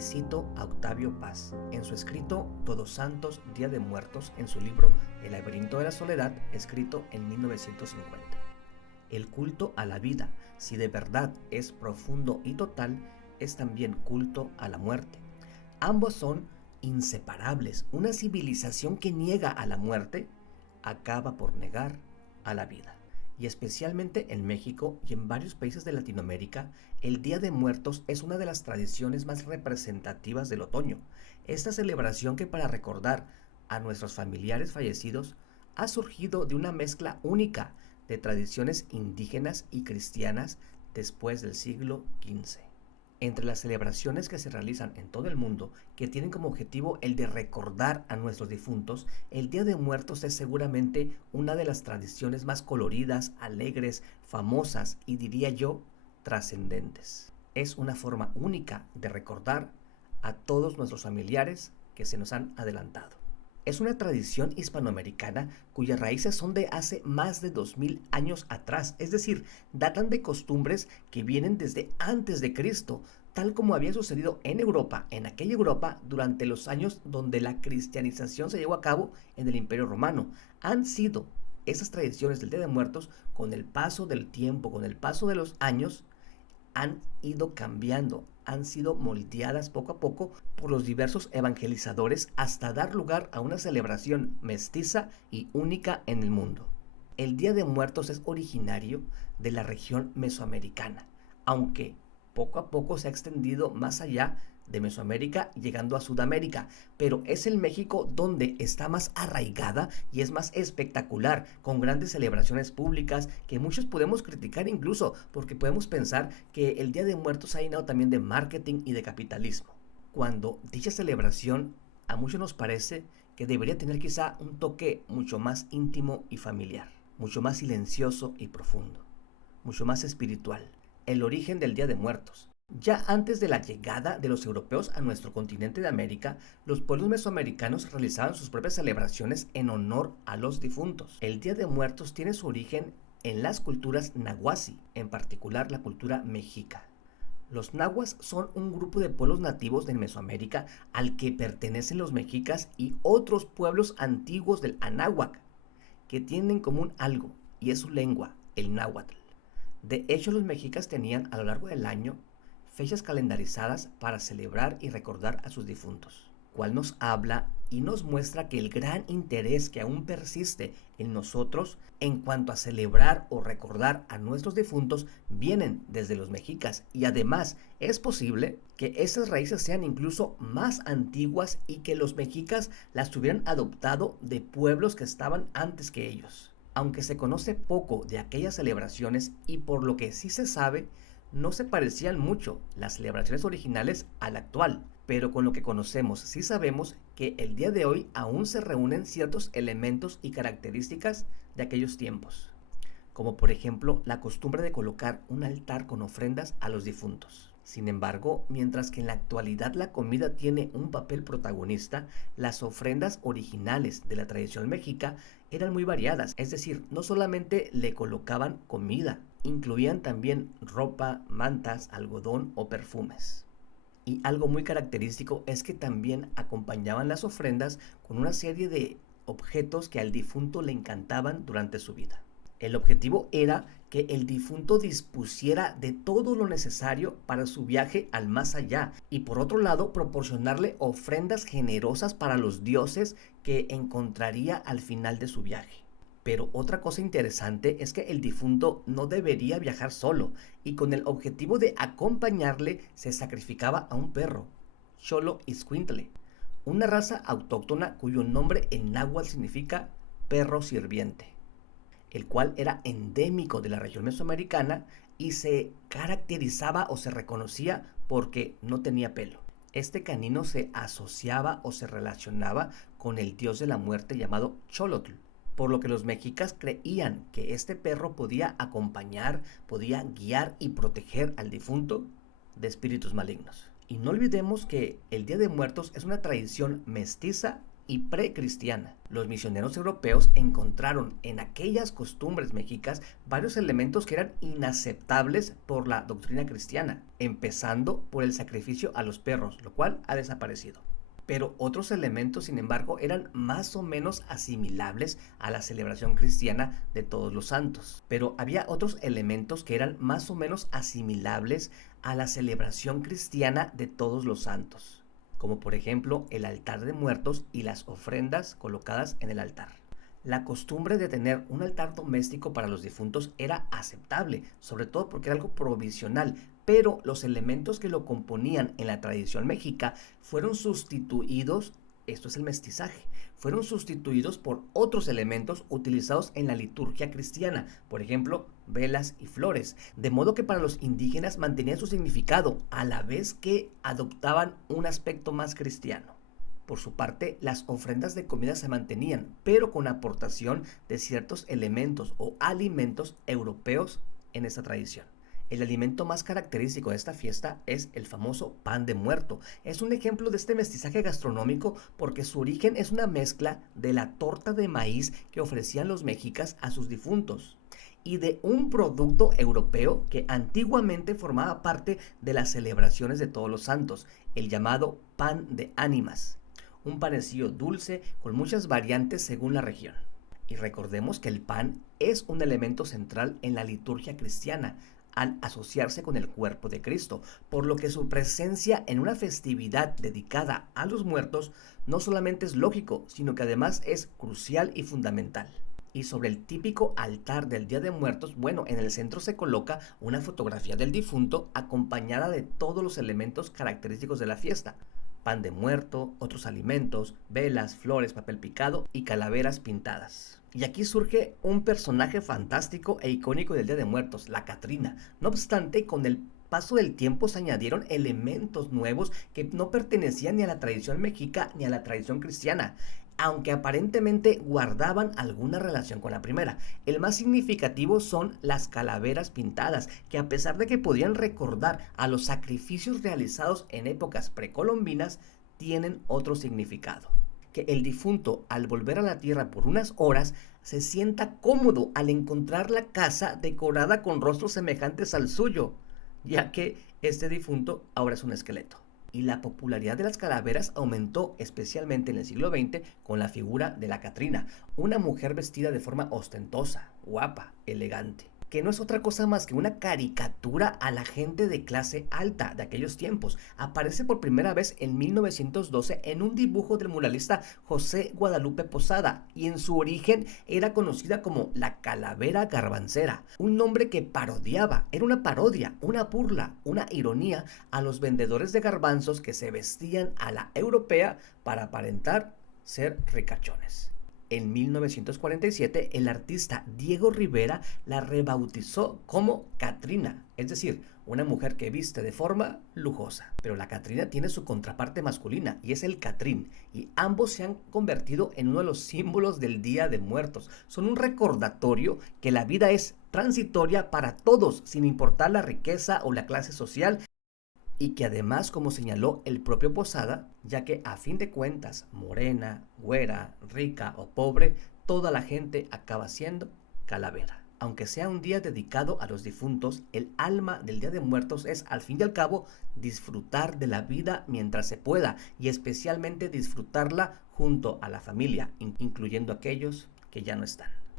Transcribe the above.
y cito a Octavio Paz en su escrito Todos Santos, Día de Muertos, en su libro El laberinto de la soledad, escrito en 1950. El culto a la vida, si de verdad es profundo y total, es también culto a la muerte. Ambos son inseparables. Una civilización que niega a la muerte acaba por negar a la vida. Y especialmente en México y en varios países de Latinoamérica, el Día de Muertos es una de las tradiciones más representativas del otoño. Esta celebración, que para recordar a nuestros familiares fallecidos ha surgido de una mezcla única de tradiciones indígenas y cristianas después del siglo XV. Entre las celebraciones que se realizan en todo el mundo, que tienen como objetivo el de recordar a nuestros difuntos, el Día de Muertos es seguramente una de las tradiciones más coloridas, alegres, famosas y, diría yo, trascendentes. Es una forma única de recordar a todos nuestros familiares que se nos han adelantado. Es una tradición hispanoamericana cuyas raíces son de hace más de 2000 años atrás, es decir, datan de costumbres que vienen desde antes de Cristo, tal como había sucedido en Europa, en aquella Europa durante los años donde la cristianización se llevó a cabo en el Imperio Romano. Han sido esas tradiciones del Día de Muertos, con el paso del tiempo, con el paso de los años, han ido cambiando, han sido moldeadas poco a poco por los diversos evangelizadores hasta dar lugar a una celebración mestiza y única en el mundo. El Día de Muertos es originario de la región mesoamericana, aunque poco a poco se ha extendido más allá de Mesoamérica, llegando a Sudamérica, pero es el México donde está más arraigada y es más espectacular, con grandes celebraciones públicas que muchos podemos criticar, incluso porque podemos pensar que el Día de Muertos ha llenado también de marketing y de capitalismo, cuando dicha celebración a muchos nos parece que debería tener quizá un toque mucho más íntimo y familiar, mucho más silencioso y profundo, mucho más espiritual. El origen del Día de Muertos. Ya antes de la llegada de los europeos a nuestro continente de América, los pueblos mesoamericanos realizaban sus propias celebraciones en honor a los difuntos. El Día de Muertos tiene su origen en las culturas nahuasi, en particular la cultura mexica. Los nahuas son un grupo de pueblos nativos de Mesoamérica al que pertenecen los mexicas y otros pueblos antiguos del Anáhuac, que tienen en común algo, y es su lengua, el náhuatl. De hecho, los mexicas tenían a lo largo del año fechas calendarizadas para celebrar y recordar a sus difuntos, cual nos habla y nos muestra que el gran interés que aún persiste en nosotros en cuanto a celebrar o recordar a nuestros difuntos vienen desde los mexicas, y además es posible que esas raíces sean incluso más antiguas y que los mexicas las hubieran adoptado de pueblos que estaban antes que ellos. Aunque se conoce poco de aquellas celebraciones, y por lo que sí se sabe, no se parecían mucho las celebraciones originales a la actual, pero con lo que conocemos sí sabemos que el día de hoy aún se reúnen ciertos elementos y características de aquellos tiempos, como por ejemplo la costumbre de colocar un altar con ofrendas a los difuntos. Sin embargo, mientras que en la actualidad la comida tiene un papel protagonista, las ofrendas originales de la tradición mexica eran muy variadas, es decir, no solamente le colocaban comida, incluían también ropa, mantas, algodón o perfumes. Y algo muy característico es que también acompañaban las ofrendas con una serie de objetos que al difunto le encantaban durante su vida. El objetivo era que el difunto dispusiera de todo lo necesario para su viaje al más allá, y por otro lado proporcionarle ofrendas generosas para los dioses que encontraría al final de su viaje. Pero otra cosa interesante es que el difunto no debería viajar solo, y con el objetivo de acompañarle se sacrificaba a un perro, Xoloitzcuintle, una raza autóctona cuyo nombre en náhuatl significa perro sirviente, el cual era endémico de la región mesoamericana y se caracterizaba o se reconocía porque no tenía pelo. Este canino se asociaba o se relacionaba con el dios de la muerte llamado Xolotl, por lo que los mexicas creían que este perro podía acompañar, podía guiar y proteger al difunto de espíritus malignos. Y no olvidemos que el Día de Muertos es una tradición mestiza y precristiana. Los misioneros europeos encontraron en aquellas costumbres mexicas varios elementos que eran inaceptables por la doctrina cristiana, empezando por el sacrificio a los perros, lo cual ha desaparecido. Pero otros elementos, sin embargo, eran más o menos asimilables a la celebración cristiana de Todos los Santos. Pero había otros elementos que eran más o menos asimilables a la celebración cristiana de Todos los Santos, como por ejemplo el altar de muertos y las ofrendas colocadas en el altar. La costumbre de tener un altar doméstico para los difuntos era aceptable, sobre todo porque era algo provisional, pero los elementos que lo componían en la tradición mexica fueron sustituidos, esto es el mestizaje, fueron sustituidos por otros elementos utilizados en la liturgia cristiana, por ejemplo, velas y flores, de modo que para los indígenas mantenían su significado a la vez que adoptaban un aspecto más cristiano. Por su parte, las ofrendas de comida se mantenían, pero con aportación de ciertos elementos o alimentos europeos en esta tradición. El alimento más característico de esta fiesta es el famoso pan de muerto. Es un ejemplo de este mestizaje gastronómico porque su origen es una mezcla de la torta de maíz que ofrecían los mexicas a sus difuntos y de un producto europeo que antiguamente formaba parte de las celebraciones de Todos los Santos, el llamado pan de ánimas. Un panecillo dulce con muchas variantes según la región. Y recordemos que el pan es un elemento central en la liturgia cristiana al asociarse con el cuerpo de Cristo, por lo que su presencia en una festividad dedicada a los muertos no solamente es lógico, sino que además es crucial y fundamental. Y sobre el típico altar del Día de Muertos, bueno, en el centro se coloca una fotografía del difunto acompañada de todos los elementos característicos de la fiesta: pan de muerto, otros alimentos, velas, flores, papel picado y calaveras pintadas. Y aquí surge un personaje fantástico e icónico del Día de Muertos, la Catrina. No obstante, con el paso del tiempo se añadieron elementos nuevos que no pertenecían ni a la tradición mexica ni a la tradición cristiana, aunque aparentemente guardaban alguna relación con la primera. El más significativo son las calaveras pintadas, que a pesar de que podían recordar a los sacrificios realizados en épocas precolombinas, tienen otro significado. Que el difunto, al volver a la tierra por unas horas, se sienta cómodo al encontrar la casa decorada con rostros semejantes al suyo, ya que este difunto ahora es un esqueleto. Y la popularidad de las calaveras aumentó especialmente en el siglo XX con la figura de la Catrina, una mujer vestida de forma ostentosa, guapa, elegante, que no es otra cosa más que una caricatura a la gente de clase alta de aquellos tiempos. Aparece por primera vez en 1912 en un dibujo del muralista José Guadalupe Posada, y en su origen era conocida como la Calavera Garbancera, un nombre que parodiaba, era una parodia, una burla, una ironía a los vendedores de garbanzos que se vestían a la europea para aparentar ser ricachones. En 1947, el artista Diego Rivera la rebautizó como Catrina, es decir, una mujer que viste de forma lujosa. Pero la Catrina tiene su contraparte masculina y es el Catrín, y ambos se han convertido en uno de los símbolos del Día de Muertos. Son un recordatorio que la vida es transitoria para todos, sin importar la riqueza o la clase social, y que además, como señaló el propio Posada, ya que a fin de cuentas, morena, güera, rica o pobre, toda la gente acaba siendo calavera. Aunque sea un día dedicado a los difuntos, el alma del Día de Muertos es, al fin y al cabo, disfrutar de la vida mientras se pueda, y especialmente disfrutarla junto a la familia, incluyendo aquellos que ya no están.